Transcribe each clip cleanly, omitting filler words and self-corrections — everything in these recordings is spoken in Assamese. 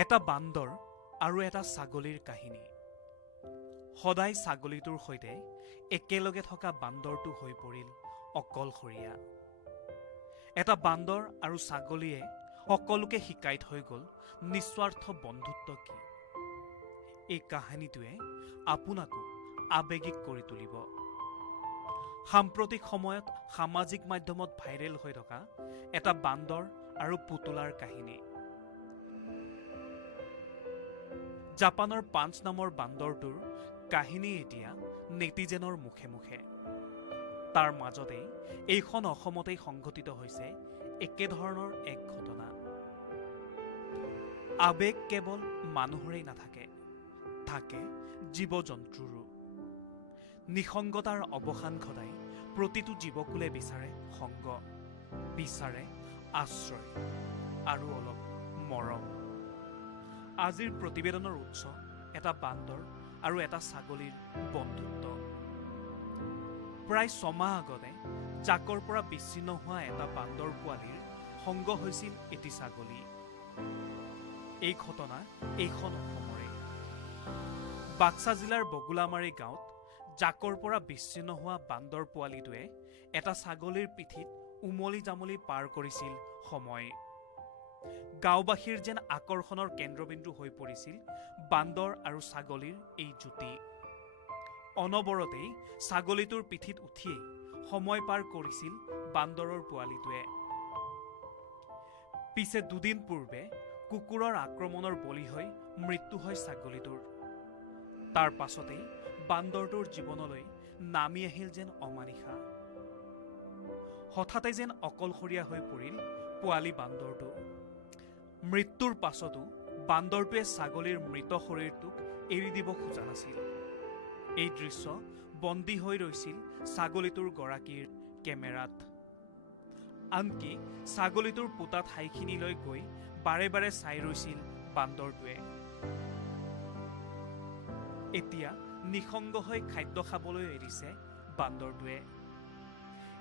এটা বান্দৰ আৰু এটা ছাগলীৰ কাহিনী। সদায় ছাগলীটোৰ সৈতে একেলগে থকা বান্দৰটো হৈ পৰিল অকলশৰীয়া। এটা বান্দৰ আৰু ছাগলীয়ে সকলোকে শিকাই থৈ গ'ল নিস্বাৰ্থ বন্ধুত্ব কি। এই কাহিনীটোৱে আপোনাকো আৱেগিক কৰি তুলিব। সাম্প্ৰতিক সময়ত সামাজিক মাধ্যমত ভাইৰেল হৈ থকা এটা বান্দৰ আৰু পুতলাৰ কাহিনী। জাপানৰ পাঞ্চ নামৰ বান্দৰটোৰ কাহিনী এতিয়া নেটিজেনৰ মুখে মুখে। তাৰ মাজতেই এইখন অসমতেই সংঘটিত হৈছে একেধৰণৰ এক ঘটনা। আৱেগ কেৱল মানুহৰেই নাথাকে, থাকে জীৱ জন্তুৰো। নিসংগতাৰ অৱসান ঘটাই প্ৰতিটো জীৱকুলে বিচাৰে সংগ, বিচাৰে আশ্ৰয় আৰু অলপ মৰম। আজিৰ প্ৰতিবেদনৰ উৎস এটা বান্দৰ আৰু এটা ছাগলীৰ বন্ধুত্ব। প্ৰায় 6 মাহ আগতে জাকৰ পৰা বিচ্ছিন্ন হোৱা এটা বান্দৰ পোৱালীৰ সংগ হৈছিল এটি ছাগলী। এই ঘটনা এইখন অসমৰে। বাক্সা জিলাৰ বগুলামাৰী গাঁৱত জাকৰ পৰা বিচ্ছিন্ন হোৱা বান্দৰ পোৱালীটোৱে এটা ছাগলীৰ পিঠিত উমলি জামলি পাৰ কৰিছিল সময়। গাঁওবাসীৰ যেন আকৰ্ষণৰ কেন্দ্ৰবিন্দু হৈ পৰিছিল বান্দৰ আৰু ছাগলীৰ এই যুটি। অনবৰতেই ছাগলীটোৰ পিঠিত উঠিয়েই সময় পাৰ কৰিছিল বান্দৰৰ পোৱালীটোৱে। পিছে দুদিন পূৰ্বে কুকুৰৰ আক্ৰমণৰ বলি হৈ মৃত্যু হয় ছাগলীটোৰ। তাৰ পাছতেই বান্দৰটোৰ জীৱনলৈ নামি আহিল যেন অমানিশা। হঠাতে যেন অকলশৰীয়া হৈ পৰিল পোৱালী বান্দৰটো। মৃত্যুৰ পাছতো বান্দৰটোৱে ছাগলীৰ মৃত শৰীৰটোক এৰি দিব খোজা নাছিল। এই দৃশ্য বন্দী হৈ ৰৈছিল ছাগলীটোৰ গৰাকীৰ কেমেৰাত। আনকি ছাগলীটোৰ পোতা ঠাইখিনিলৈ গৈ বাৰে বাৰে চাই ৰৈছিল বান্দৰটোৱে। এতিয়া নিসংগ হৈ খাদ্য খাবলৈ এৰিছে বান্দৰটোৱে।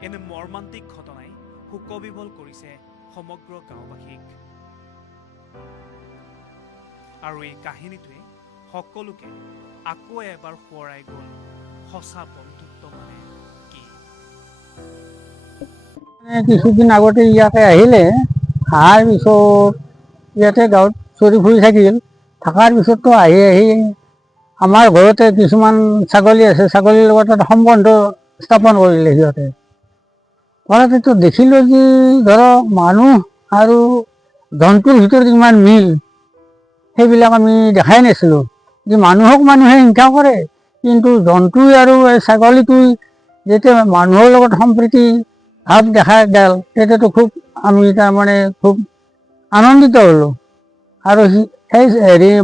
এনে মৰ্মান্তিক ঘটনাই শোকবিহ্বল কৰিছে সমগ্ৰ গাঁওবাসীক। আৰু এই কাহিনীটোৱে সকলোকে আকৌ এবাৰ সোঁৱৰাই গ'ল সঁচা বন্ধুত্ব মানে কি। কিছুদিন আগতে ইয়াতে আহিলে, অহাৰ পিছত ইয়াতে গাঁৱত চৰি ফুৰি থাকিল। থকাৰ পিছততো আহি আমাৰ ঘৰতে কিছুমান ছাগলী আছে, ছাগলীৰ লগত এটা সম্বন্ধ স্থাপন কৰিলে সিহঁতে। কৰাতেতো দেখিলোঁ যে ধৰক মানুহ আৰু জন্তুৰ ভিতৰত ইমান মিল সেইবিলাক আমি দেখাই নাছিলোঁ। যে মানুহক মানুহে হিংসা কৰে, কিন্তু জন্তুৱে আৰু এই ছাগলীটোৱে যেতিয়া মানুহৰ লগত সম্প্ৰীতি ভাৱ দেখা গেল, তেতিয়াতো খুব আমি তাৰমানে খুব আনন্দিত হ'লোঁ। আৰু সেই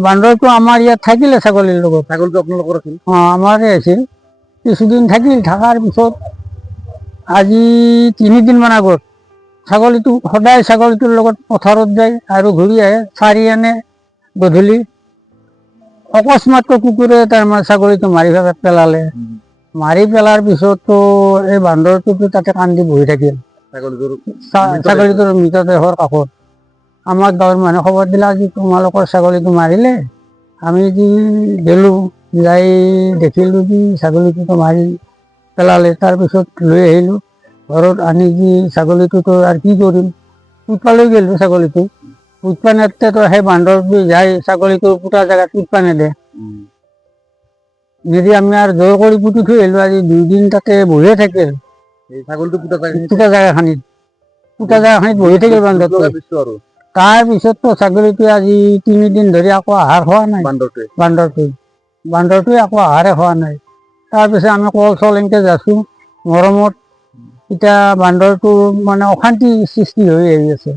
বান্দৰটো আমাৰ ইয়াত থাকিলে ছাগলীৰ লগত। ছাগলীটো আপোনালোকৰ আছিল? আমাৰে আছিল। কিছুদিন থাকিল, থকাৰ পিছত আজি 3 দিনমান আগত ছাগলীটো সদায় ছাগলীটোৰ লগত পথাৰত যায় আৰু ঘূৰি আহে, চাৰি আনে গধূলি। অকস্মাতকৈ কুকুৰে তাৰমানে ছাগলীটো মাৰি পেলালে। মাৰি পেলাৰ পিছততো এই বান্দৰটোতো তাতে কান্দি বহি থাকিল ছাগলীটোৰ মৃতদেহৰ কাষত। আমাক গাঁৱৰ মানুহে খবৰ দিলে যে তোমালোকৰ ছাগলীটো মাৰিলে। আমি যি গেলোঁ, যাই দেখিলোঁ যে ছাগলীটোতো মাৰি পেলালে। তাৰপিছত লৈ আহিলোঁ ঘৰত আনি যি ছাগলীটোতো আৰু কি কৰিম, পুতবা লৈ গ'লোঁ ছাগলীটো। পুতবা নেওঁতেতো সেই বান্দৰটো যাই ছাগলীটোৰ পুতা জেগাত পুতবা নেদে। যদি আমি আৰু জোৰ কৰি পুতি থৈ আহিলোঁ, আজি 2 দিন তাতে বহিয়ে থাকিল পুতা জেগাখিনিত বহি থাকিল বান্দৰটো। তাৰপিছততো ছাগলীটোৱে আজি 3 দিন ধৰি আকৌ আহাৰ খোৱা নাই। বান্দৰটোৱে আকৌ আহাৰে খোৱা নাই। তাৰপিছত আমি কল চল এনেকৈ যাচোঁ মৰমত। এতিয়া বান্দৰটো মানে অশান্তি সৃষ্টি হৈ আহি আছে।